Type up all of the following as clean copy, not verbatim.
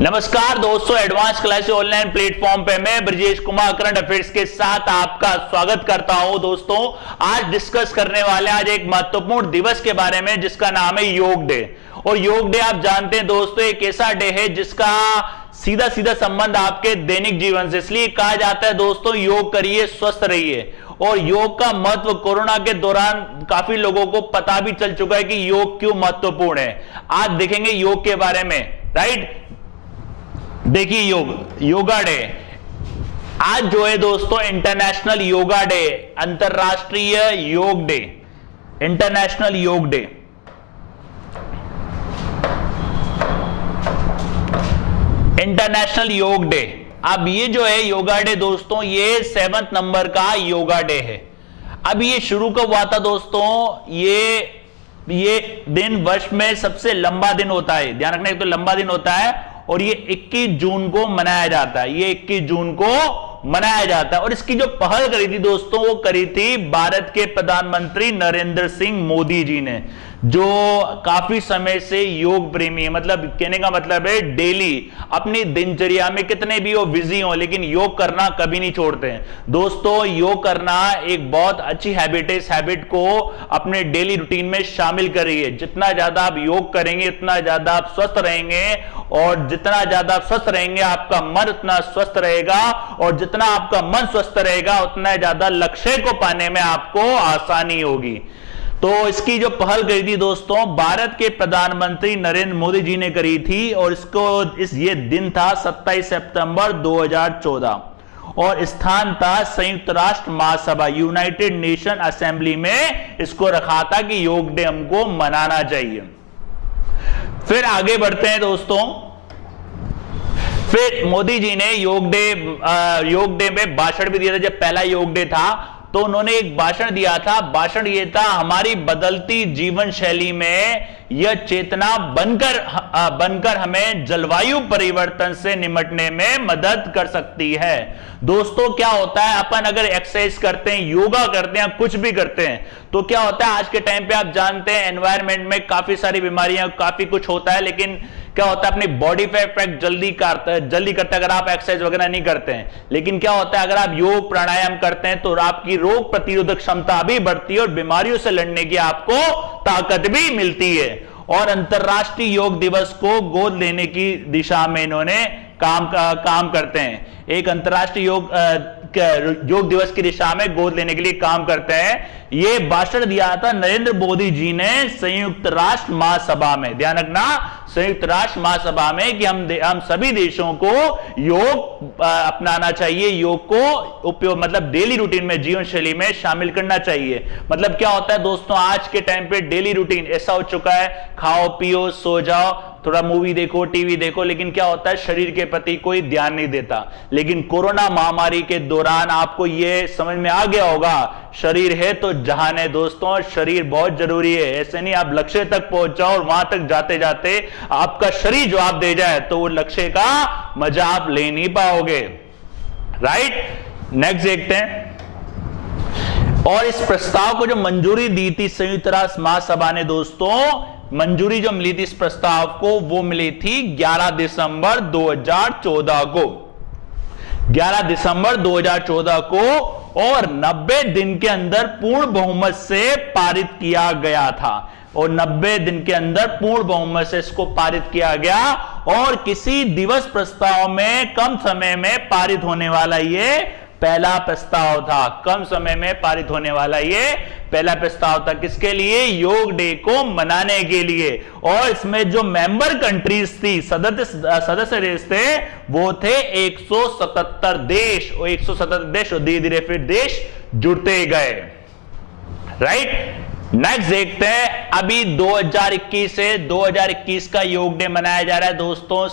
नमस्कार दोस्तों, advance class online platform पे मैं ब्रजेश कुमार करंट अफेयर्स के साथ आपका स्वागत करता हूं। दोस्तों, आज डिस्कस करने वाले आज एक महत्वपूर्ण दिवस के बारे में जिसका नाम है योग डे। और योग डे आप जानते हैं दोस्तों, एक ऐसा डे है जिसका सीधा सीधा संबंध आपके दैनिक जीवन से, इसलिए कहा जाता है दोस्तों योग करिए स्वस्थ रहिए। और योग का महत्व कोरोना के दौरान काफी लोगों को पता भी चल चुका है कि योग क्यों महत्वपूर्ण है। आज देखेंगे योग के बारे में, राइट। देखिए योगा डे आज जो है दोस्तों, इंटरनेशनल योगा डे, अंतरराष्ट्रीय योग डे, इंटरनेशनल योग डे। इंटरनेशनल योग डे। अब ये जो है योगा डे दोस्तों, ये 7 नंबर का योगा डे है। अब ये शुरू कब हुआ था दोस्तों? ये दिन वर्ष में सबसे लंबा दिन होता है, ध्यान रखना, एक तो लंबा दिन होता है और ये 21 जून को मनाया जाता है। ये 21 जून को मनाया जाता है और इसकी जो पहल करी थी दोस्तों, वो करी थी भारत के प्रधानमंत्री नरेंद्र सिंह मोदी जी ने, जो काफी समय से योग प्रेमी है। मतलब कहने का मतलब है डेली अपनी दिनचर्या में कितने भी हो बिजी हो, लेकिन योग करना कभी नहीं छोड़ते हैं। दोस्तों, योग करना एक बहुत अच्छी हैबिट है। इस हैबिट को अपने डेली रूटीन में शामिल करिए। जितना ज्यादा आप योग करेंगे उतना ज्यादा आप स्वस्थ रहेंगे, और जितना ज्यादा आप स्वस्थ रहेंगे आपका मन उतना स्वस्थ रहेगा, और जितना आपका मन स्वस्थ रहेगा उतना ज्यादा लक्ष्य को पाने में आपको आसानी होगी। तो इसकी जो पहल करी थी दोस्तों, भारत के प्रधानमंत्री नरेंद्र मोदी जी ने करी थी, और ये दिन था 27 सितंबर 2014 और स्थान था संयुक्त राष्ट्र महासभा, यूनाइटेड नेशन असेंबली में इसको रखा था कि योग डे हमको मनाना चाहिए। फिर आगे बढ़ते हैं दोस्तों। फिर मोदी जी ने योग डे में भाषण भी दिया था। जब पहला योग डे था तो उन्होंने एक भाषण दिया था। भाषण ये था, हमारी बदलती जीवन शैली में यह चेतना बनकर हमें जलवायु परिवर्तन से निपटने में मदद कर सकती है। दोस्तों, क्या होता है, अपन अगर एक्सरसाइज करते हैं, योगा करते हैं, कुछ भी करते हैं, तो क्या होता है आज के टाइम पे आप जानते हैं एनवायरमेंट में काफी सारी बीमारियां, काफी कुछ होता है, लेकिन क्या होता है अपनी बॉडी पे इफेक्ट जल्दी करता है अगर आप एक्सरसाइज वगैरह नहीं करते हैं। लेकिन क्या होता है अगर आप योग प्राणायाम करते हैं तो आपकी रोग प्रतिरोधक क्षमता भी बढ़ती है और बीमारियों से लड़ने की आपको ताकत भी मिलती है। और अंतरराष्ट्रीय योग दिवस को गोद लेने की दिशा में इन्होंने काम करते हैं। एक अंतरराष्ट्रीय योग दिवस की दिशा में गोद लेने के लिए काम करते हैं। ये भाषण दिया था नरेंद्र मोदी जी ने संयुक्त राष्ट्र महासभा में, ध्यान रखना, संयुक्त राष्ट्र महासभा में, कि हम सभी देशों को योग अपनाना चाहिए, योग को उपयोग मतलब डेली रूटीन में, जीवन शैली में शामिल करना चाहिए। मतलब क्या होता है दोस्तों, आज के टाइम पे डेली रूटीन ऐसा हो चुका है, खाओ पियो सो जाओ, थोड़ा मूवी देखो, टीवी देखो, लेकिन क्या होता है शरीर के प्रति कोई ध्यान नहीं देता। लेकिन कोरोना महामारी के दौरान आपको यह समझ में आ गया होगा, शरीर है तो जहान है दोस्तों, शरीर बहुत जरूरी है। ऐसे नहीं आप लक्ष्य तक पहुंच जाओ और वहां तक जाते जाते आपका शरीर जवाब दे जाए तो वो लक्ष्य का मजा आप ले नहीं पाओगे, राइट। नेक्स्ट देखते हैं। और इस प्रस्ताव को जो मंजूरी दी थी संयुक्त राष्ट्र महासभा ने दोस्तों, मंजूरी जो मिली थी इस प्रस्ताव को, वो मिली थी 11 दिसंबर 2014 को, 11 दिसंबर 2014 को, और 90 दिन के अंदर पूर्ण बहुमत से पारित किया गया था। और 90 दिन के अंदर पूर्ण बहुमत से इसको पारित किया गया, और किसी दिवस प्रस्ताव में कम समय में पारित होने वाला ये पहला प्रस्ताव था। कम समय में पारित होने वाला ये पहला प्रस्ताव था। किसके लिए? योग डे को मनाने के लिए। और इसमें जो मेंबर कंट्रीज थी, सदस्य देश थे, वो थे 177 देश, और 177 देश, और धीरे धीरे फिर देश जुड़ते गए, राइट। नेक्स्ट देखते हैं। अभी 2021 से 2021 का योग डे मनाया जा रहा है दोस्तों,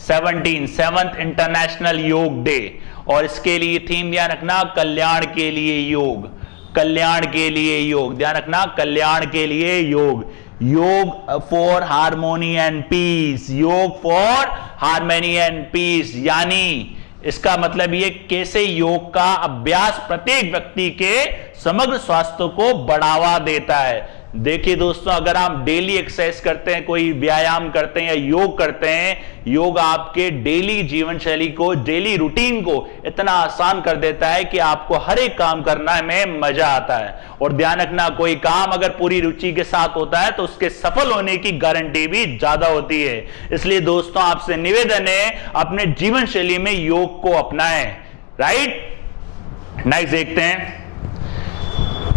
7th इंटरनेशनल योग डे। और इसके लिए थीम ध्यान रखना, कल्याण के लिए योग, कल्याण के लिए योग, ध्यान रखना, कल्याण के लिए योग, योग फॉर हार्मोनी एंड पीस, योग फॉर हार्मोनी एंड पीस। यानी इसका मतलब ये कैसे योग का अभ्यास प्रत्येक व्यक्ति के समग्र स्वास्थ्य को बढ़ावा देता है। देखिए दोस्तों, अगर आप डेली एक्सरसाइज करते हैं, कोई व्यायाम करते हैं या योग करते हैं, योग आपके डेली जीवन शैली को, डेली रूटीन को इतना आसान कर देता है कि आपको हर एक काम करने में मजा आता है। और ध्यान रखना, कोई काम अगर पूरी रुचि के साथ होता है तो उसके सफल होने की गारंटी भी ज्यादा होती है। इसलिए दोस्तों, आपसे निवेदन है, अपने जीवन शैली में योग को अपनाएं। राइट, नेक्स्ट देखते हैं।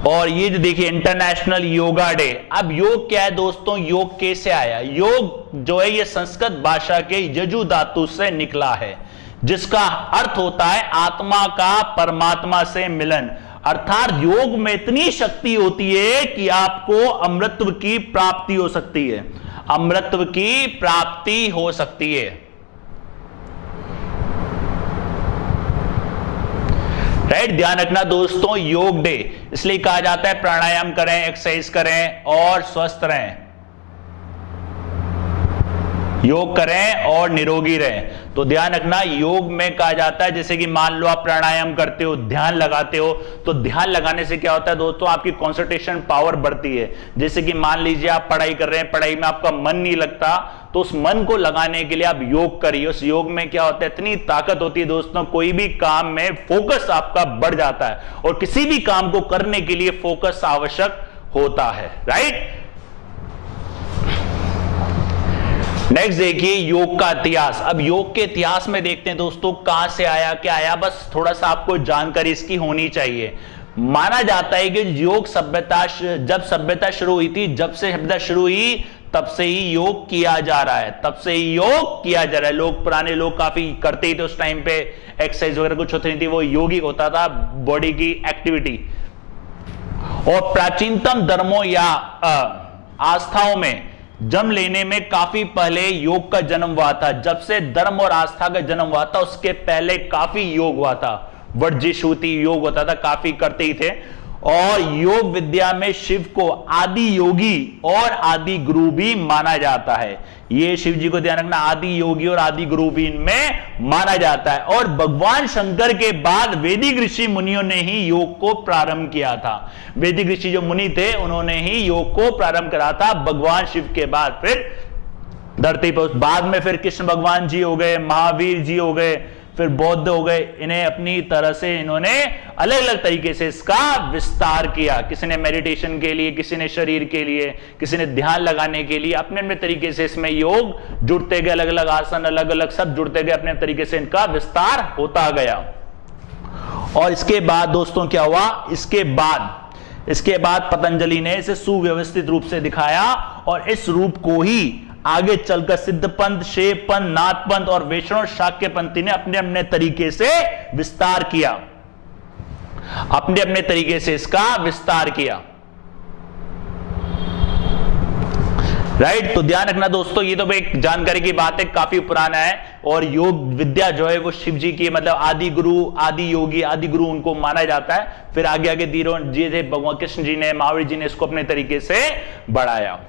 और ये जो देखिए इंटरनेशनल योगा डे। अब योग क्या है दोस्तों, योग कैसे आया? योग जो है ये संस्कृत भाषा के यजु धातु से निकला है, जिसका अर्थ होता है आत्मा का परमात्मा से मिलन। अर्थात योग में इतनी शक्ति होती है कि आपको अमृतत्व की प्राप्ति हो सकती है, अमृतत्व की प्राप्ति हो सकती है। राइट, ध्यान रखना दोस्तों, योग डे इसलिए कहा जाता है प्राणायाम करें, एक्सरसाइज करें और स्वस्थ रहें, योग करें और निरोगी रहें। तो ध्यान रखना, योग में कहा जाता है, जैसे कि मान लो आप प्राणायाम करते हो, ध्यान लगाते हो, तो ध्यान लगाने से क्या होता है दोस्तों, आपकी कंसंट्रेशन पावर बढ़ती है। जैसे कि मान लीजिए आप पढ़ाई कर रहे हैं, पढ़ाई में आपका मन नहीं लगता, तो उस मन को लगाने के लिए आप योग करिए। उस योग में क्या होता है, इतनी ताकत होती है दोस्तों, कोई भी काम में फोकस आपका बढ़ जाता है, और किसी भी काम को करने के लिए फोकस आवश्यक होता है। राइट, नेक्स्ट देखिए योग का इतिहास। अब योग के इतिहास में देखते हैं दोस्तों, कहां से आया, क्या आया, बस थोड़ा सा आपको जानकारी इसकी होनी चाहिए। माना जाता है कि योग सभ्यता, जब सभ्यता शुरू हुई थी, जब से सभ्यता शुरू हुई तब से ही योग किया जा रहा है, तब से ही योग किया जा रहा है। लोग, पुराने लोग काफी करते ही थे उस टाइम पे, एक्सरसाइज वगैरह कुछ होती नहीं थी, वो योगिक होता था, बॉडी की एक्टिविटी। और प्राचीनतम धर्मों या आस्थाओं में जन्म लेने में काफी पहले योग का जन्म हुआ था। जब से धर्म और आस्था का जन्म हुआ था, उसके पहले काफी योग हुआ था, वर्जिशूति योग होता था, काफी करते ही थे। और योग विद्या में शिव को आदि योगी और आदि गुरु भी माना जाता है। ये शिव जी को ध्यान रखना, आदि योगी और आदि गुरु भी इनमें माना जाता है। और भगवान शंकर के बाद वैदिक ऋषि मुनियों ने ही योग को प्रारंभ किया था। वैदिक ऋषि जो मुनि थे, उन्होंने ही योग को प्रारंभ करा था, भगवान शिव के बाद फिर धरती पर। बाद में फिर कृष्ण भगवान जी हो गए, महावीर जी हो गए, फिर बौद्ध हो गए। इन्हें अपनी तरह से इन्होंने अलग अलग तरीके से इसका विस्तार किया। किसी ने मेडिटेशन के लिए, किसी ने शरीर के लिए, किसी ने ध्यान लगाने के लिए, अपने अपने तरीके से इसमें योग जुड़ते गए, अलग अलग आसन, अलग अलग सब जुड़ते गए, अपने तरीके से इनका विस्तार होता गया। और इसके बाद दोस्तों क्या हुआ, इसके बाद पतंजलि ने इसे सुव्यवस्थित रूप से दिखाया, और इस रूप को ही आगे चलकर सिद्ध पंथ, शैव पंथ, नाथ पंथ और वैष्णव शाक्य पंथी ने अपने अपने तरीके से विस्तार किया, अपने अपने तरीके से इसका विस्तार किया। राइट, तो ध्यान रखना दोस्तों, ये तो एक जानकारी की बात है, काफी पुराना है। और योग विद्या जो है वो शिव जी की, मतलब आदि गुरु, आदि योगी, आदि गुरु उनको माना जाता है। फिर आगे आगे धीरे थे भगवान कृष्ण जी ने, महावीर जी ने इसको अपने तरीके से बढ़ाया।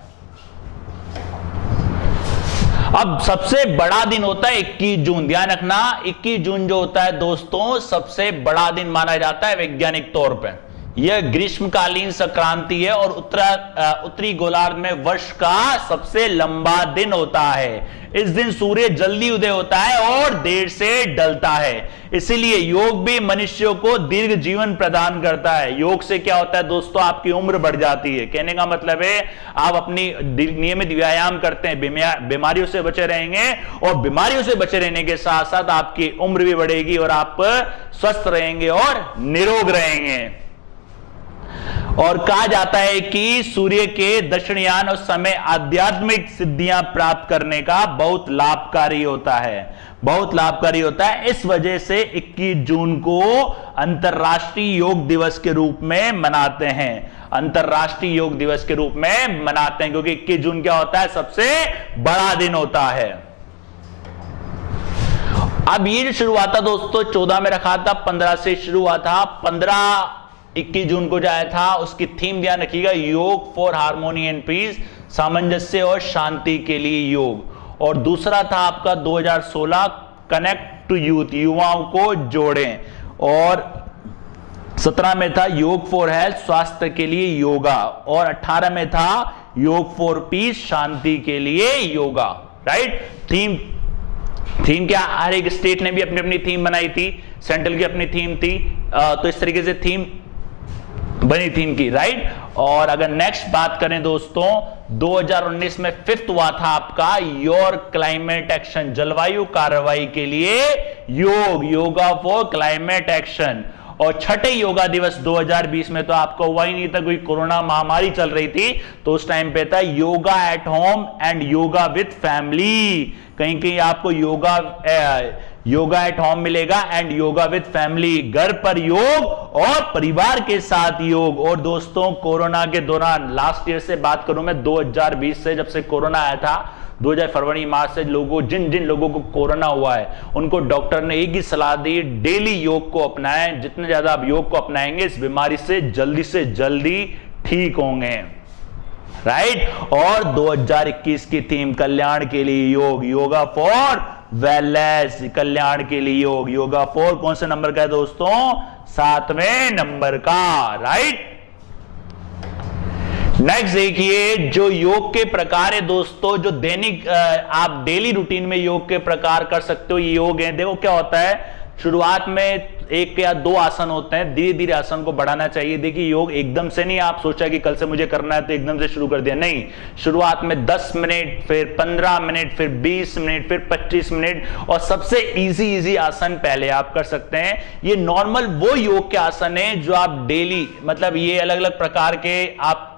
अब सबसे बड़ा दिन होता है 21 जून। ध्यान रखना, 21 जून जो होता है दोस्तों, सबसे बड़ा दिन माना जाता है वैज्ञानिक तौर पर। यह ग्रीष्मकालीन संक्रांति है और उत्तरी गोलार्ध में वर्ष का सबसे लंबा दिन होता है। इस दिन सूर्य जल्दी उदय होता है और देर से ढलता है। इसीलिए योग भी मनुष्यों को दीर्घ जीवन प्रदान करता है। योग से क्या होता है दोस्तों, आपकी उम्र बढ़ जाती है। कहने का मतलब है, आप अपनी नियमित व्यायाम करते हैं, बीमारियों से बचे रहेंगे, और बीमारियों से बचे रहने के साथ साथ आपकी उम्र भी बढ़ेगी और आप स्वस्थ रहेंगे और निरोग रहेंगे। और कहा जाता है कि सूर्य के दक्षिणायन उस समय आध्यात्मिक सिद्धियां प्राप्त करने का बहुत लाभकारी होता है, बहुत लाभकारी होता है। इस वजह से 21 जून को अंतरराष्ट्रीय योग दिवस के रूप में मनाते हैं, अंतरराष्ट्रीय योग दिवस के रूप में मनाते हैं, क्योंकि 21 जून क्या होता है, सबसे बड़ा दिन होता है। अब ये जो शुरू हुआ था दोस्तों 14 में रखा था, 15 से शुरू हुआ था। 21 जून को जो आया था, उसकी थीम ध्यान रखिएगा, योग फॉर हार्मोनी एंड पीस, सामंजस्य और शांति के लिए योग। और दूसरा था आपका 2016 कनेक्ट टू यूथ, युवाओं को जोड़ें। और 17 में था योग फॉर हेल्थ, स्वास्थ्य के लिए योगा, और 18 में था योग फॉर पीस, शांति के लिए योगा। राइट। थीम क्या, हर एक स्टेट ने भी अपनी अपनी थीम बनाई थी, सेंट्रल की अपनी थीम थी, तो इस तरीके से थीम बनी थीम की। राइट। और अगर नेक्स्ट बात करें दोस्तों, 2019 में 5th हुआ था आपका योर क्लाइमेट एक्शन, जलवायु कार्रवाई के लिए योग, योगा फॉर क्लाइमेट एक्शन। और छठे योगा दिवस 2020 में तो आपको हुआ ही नहीं था, कोई कोरोना महामारी चल रही थी, तो उस टाइम पे था yoga at home and yoga with family. कहीं कहीं आपको योगा एट होम मिलेगा एंड योगा विथ फैमिली, घर पर योग और परिवार के साथ योग। और दोस्तों कोरोना के दौरान, लास्ट ईयर से बात करूं मैं, 2020 से, जब से कोरोना आया था 2000 फरवरी मार्च से, जिन जिन लोगों को कोरोना हुआ है उनको डॉक्टर ने एक ही सलाह दी, डेली योग को अपनाएं। जितने ज्यादा आप योग को अपनाएंगे इस बीमारी से जल्दी ठीक होंगे। राइट। और 2021 की थीम कल्याण के लिए योग, योगा फॉर वेलनेस, कल्याण के लिए योग, योगा फॉर कौन से नंबर का है दोस्तों, 7वें नंबर का। राइट। नेक्स्ट देखिए, जो योग के प्रकार है दोस्तों, जो दैनिक आप डेली रूटीन में योग के प्रकार कर सकते हो, ये योग है। देखो क्या होता है, शुरुआत में 1 या 2 आसन होते हैं, धीरे धीरे आसन को बढ़ाना चाहिए। देखिए योग एकदम से नहीं, आप सोचा कि कल से मुझे करना है तो एकदम से शुरू कर दिया, नहीं। शुरुआत में 10 मिनट, फिर 15 मिनट, फिर 20 मिनट, फिर 25 मिनट, और सबसे इजी आसन पहले आप कर सकते हैं। ये नॉर्मल वो योग के आसन है जो आप डेली, मतलब ये अलग अलग प्रकार के आप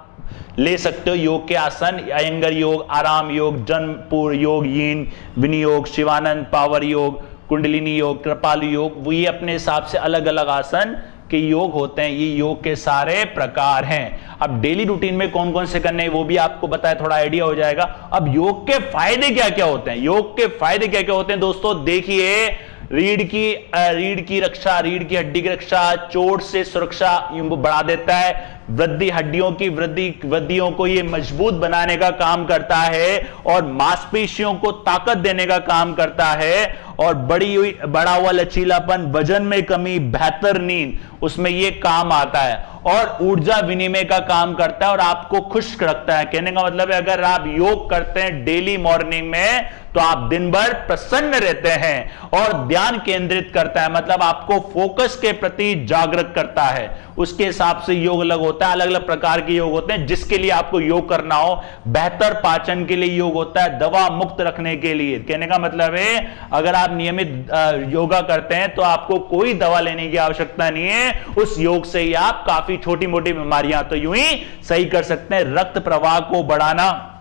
ले सकते हो योग के आसन, अयंगर योग, आराम योग, जन्मपुर योग, यीन विनियोग, शिवानंद पावर योग, कुंडलिनी योग, कृपालु योग, वो ये अपने हिसाब से अलग अलग आसन के योग होते हैं। ये योग के सारे प्रकार हैं। अब डेली रूटीन में कौन कौन से करने हैं वो भी आपको बताया, थोड़ा आइडिया हो जाएगा। अब योग के फायदे क्या क्या होते हैं, योग के फायदे क्या क्या होते हैं दोस्तों, देखिए रीढ़ की रक्षा, रीढ़ की हड्डी की रक्षा, चोट से सुरक्षा बढ़ा देता है, वृद्धि, हड्डियों की वृद्धियों को ये मजबूत बनाने का काम करता है, और मांसपेशियों को ताकत देने का काम करता है, और बड़ा हुआ लचीलापन, वजन में कमी, बेहतर नींद, उसमें ये काम आता है, और ऊर्जा विनिमय का काम करता है, और आपको खुश रखता है। कहने का मतलब है अगर आप योग करते हैं डेली मॉर्निंग में तो आप दिन भर प्रसन्न रहते हैं, और ध्यान केंद्रित करता है, मतलब आपको फोकस के प्रति जागृत करता है। उसके हिसाब से योग अलग होता है, अलग अलग प्रकार के योग होते हैं जिसके लिए आपको योग करना हो। बेहतर पाचन के लिए योग होता है, दवा मुक्त रखने के लिए। कहने का मतलब है अगर आप नियमित योगा करते हैं तो आपको कोई दवा लेने की आवश्यकता नहीं है, उस योग से ही आप काफी छोटी मोटी बीमारियां तो यूं ही सही कर सकते हैं। रक्त प्रवाह को बढ़ाना,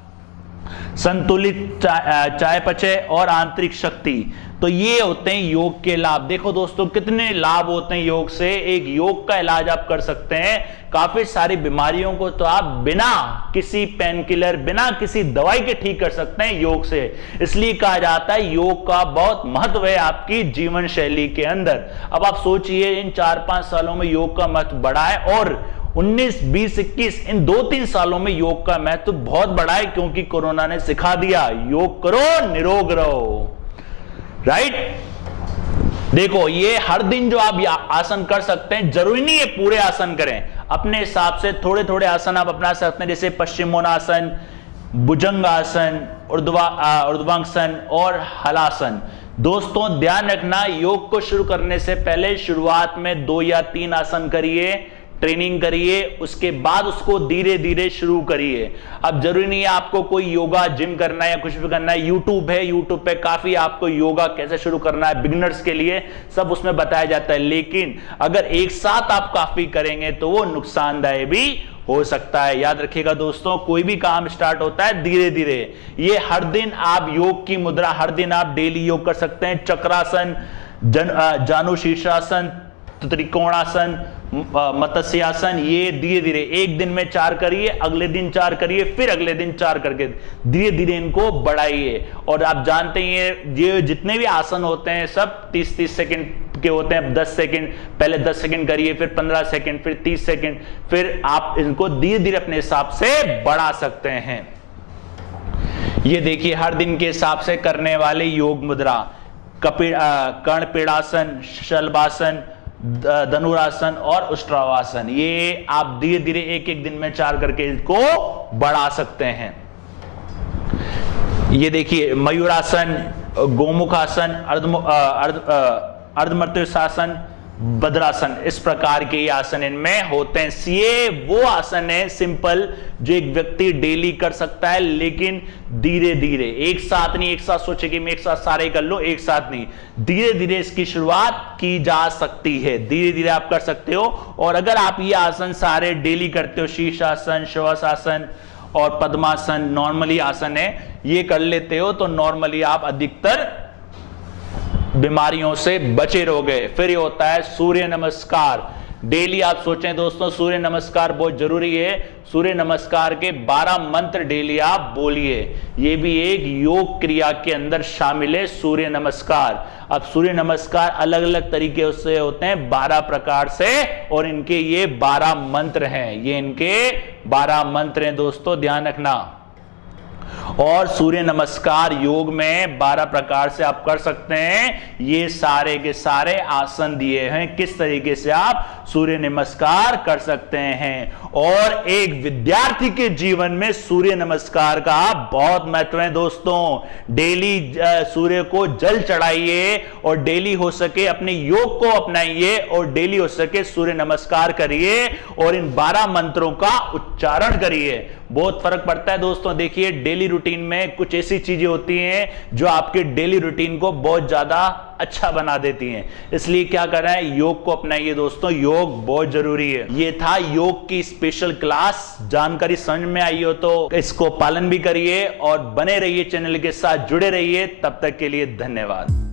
संतुलित चयापचय और आंतरिक शक्ति, तो ये होते हैं योग के लाभ। देखो दोस्तों कितने लाभ होते हैं योग से। एक योग का इलाज आप कर सकते हैं, काफी सारी बीमारियों को तो आप बिना किसी पेन किलर, बिना किसी दवाई के ठीक कर सकते हैं योग से। इसलिए कहा जाता है योग का बहुत महत्व है आपकी जीवन शैली के अंदर। अब आप सोचिए इन 4-5 सालों में योग का महत्व बढ़ा है, और 19, 20, 21 इन 2-3 सालों में योग का महत्व बहुत बड़ा है, क्योंकि कोरोना ने सिखा दिया योग करो निरोग रहो। राइट। देखो ये हर दिन जो आप आसन कर सकते हैं, जरूरी नहीं है पूरे आसन करें, अपने हिसाब से थोड़े थोड़े आसन आप अपना सकते हैं, जैसे पश्चिमोनासन, भुजंगासन, ऊर्ध्वांगासन और हलासन। दोस्तों ध्यान रखना, योग को शुरू करने से पहले शुरुआत में 2 या 3 आसन करिए, ट्रेनिंग करिए, उसके बाद उसको धीरे धीरे शुरू करिए। अब जरूरी नहीं है आपको कोई योगा जिम करना है या कुछ भी करना है, यूट्यूब है, यूट्यूब पे काफी आपको योगा कैसे शुरू करना है बिगिनर्स के लिए सब उसमें बताया जाता है। लेकिन अगर एक साथ आप काफी करेंगे तो वो नुकसानदायक भी हो सकता है। याद रखिएगा दोस्तों, कोई भी काम स्टार्ट होता है धीरे धीरे। ये हर दिन आप योग की मुद्रा, हर दिन आप डेली योग कर सकते हैं। चक्रासन, जानु शीर्षासन, त्रिकोणासन, मत्स्यासन, ये धीरे धीरे एक दिन में 4 करिए, अगले दिन 4 करिए, फिर अगले दिन 4 करके धीरे धीरे इनको बढ़ाइए। और आप जानते हैं ये जितने भी आसन होते हैं सब 30-30 सेकंड के होते हैं। 10 सेकंड पहले 10 सेकंड करिए, फिर 15 सेकंड, फिर 30 सेकंड, फिर आप इनको धीरे धीरे अपने हिसाब से बढ़ा सकते हैं। ये देखिए हर दिन के हिसाब से करने वाले योग मुद्रा, कर्णपीड़ासन, शलभासन, धनुरासन और उष्ट्रावासन। ये आप धीरे धीरे एक एक दिन में 4 करके इसको बढ़ा सकते हैं। ये देखिए मयूरासन, गोमुखासन, अर्धमर्त्यासन, भद्रासन, इस प्रकार के ये आसन इनमें होते हैं। ये वो आसन है सिंपल जो एक व्यक्ति डेली कर सकता है, लेकिन धीरे धीरे, एक साथ नहीं। एक साथ सोचे कि मैं एक साथ सारे कर लो, एक साथ नहीं, धीरे धीरे इसकी शुरुआत की जा सकती है। धीरे धीरे आप कर सकते हो। और अगर आप ये आसन सारे डेली करते हो, शीर्षासन, शवासन और पद्मासन नॉर्मली आसन है, ये कर लेते हो, तो नॉर्मली आप अधिकतर बीमारियों से बचे रहोगे। फिर ये होता है सूर्य नमस्कार। डेली आप सोचें दोस्तों, सूर्य नमस्कार बहुत जरूरी है। सूर्य नमस्कार के 12 मंत्र डेली आप बोलिए। ये भी एक योग क्रिया के अंदर शामिल है सूर्य नमस्कार। अब सूर्य नमस्कार अलग अलग तरीके से होते हैं, 12 प्रकार से, और इनके ये 12 मंत्र हैं। ये इनके 12 मंत्र हैं दोस्तों, ध्यान रखना। और सूर्य नमस्कार योग में 12 प्रकार से आप कर सकते हैं। ये सारे के सारे आसन दिए हैं किस तरीके से आप सूर्य नमस्कार कर सकते हैं। और एक विद्यार्थी के जीवन में सूर्य नमस्कार का बहुत महत्व है दोस्तों। डेली सूर्य को जल चढ़ाइए और डेली हो सके अपने योग को अपनाइए और डेली हो सके सूर्य नमस्कार करिए और इन 12 मंत्रों का उच्चारण करिए। बहुत फर्क पड़ता है दोस्तों। देखिए डेली रूटीन में कुछ ऐसी चीजें होती हैं जो आपके डेली रूटीन को बहुत ज्यादा अच्छा बना देती हैं। इसलिए क्या कर रहे हैं, योग को अपनाइए दोस्तों। योग बहुत जरूरी है। ये था योग की स्पेशल क्लास। जानकारी समझ में आई हो तो इसको पालन भी करिए और बने रहिए, चैनल के साथ जुड़े रहिए। तब तक के लिए धन्यवाद।